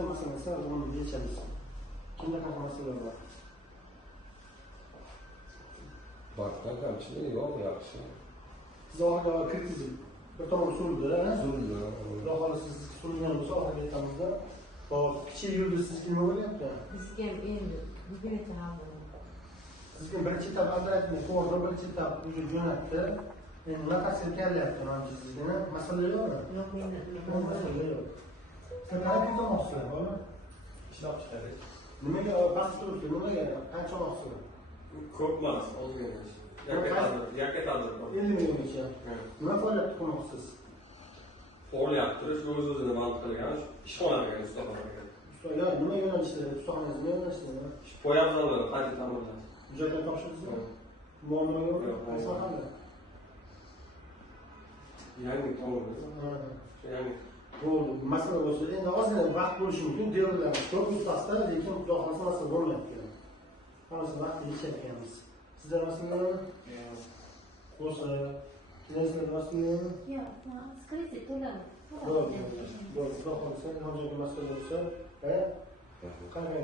bo'lsa, masalan, uni yechamiz. Kimda qanaqa masalalar bor? Baktan kamchilik yo'q, yaxshi. Siz oxirgi kritik bir tomon suldi. Suldi. Xudo xohlasa siz sulgan bo'lsa oxirgi aytamizda kichik yulduz siz nima bo'lyapti? Bizga endi birinchi hamda. Sizga birinchi etap albatta to'g'ri birinchi etap уже jo'natdi. Endi nafas kelyapti manimcha sizga. Masala yo'qmi? Yo'q, meni Masala yo'q. Qanday ketamoqsizlar, bola? Ishlab chiqarish. Nimaga past turibdi? Nimaga qancha moqsizlar? Ko'p emas, ozgina ish. Yakka ta'dir bor. 50 milliongacha. Nima faoliyat qilmoqchisiz? Faoliyat qilish o'z-o'zini band qilgan ishxonaga, ustaxonaga. Ustoga nima yo'nalishda? Ustaxonangiz nima yo'nalishda? Poyabzallarni qayta ta'mirlash. Hujjatlar topshirdingizmi? Muammo yo'qmi? Qaysi mahalla? Yangi ta'mirlash. Yangi Bo'ldi. Masala bo'lsa, endi ozgina vaqt bo'lishi mumkin. Devorlar ko'p ustasida, lekin xudo xohlasa masala bo'lmayapti. Hozir vaqtda yechayotganmiz. Sizlar masalalarni? Bo'lsa, sizlar masalalarni? Yo'q, skripti to'la. Bo'ldi. Xudo xohlasa, hozirgi masala bo'lsa, qanday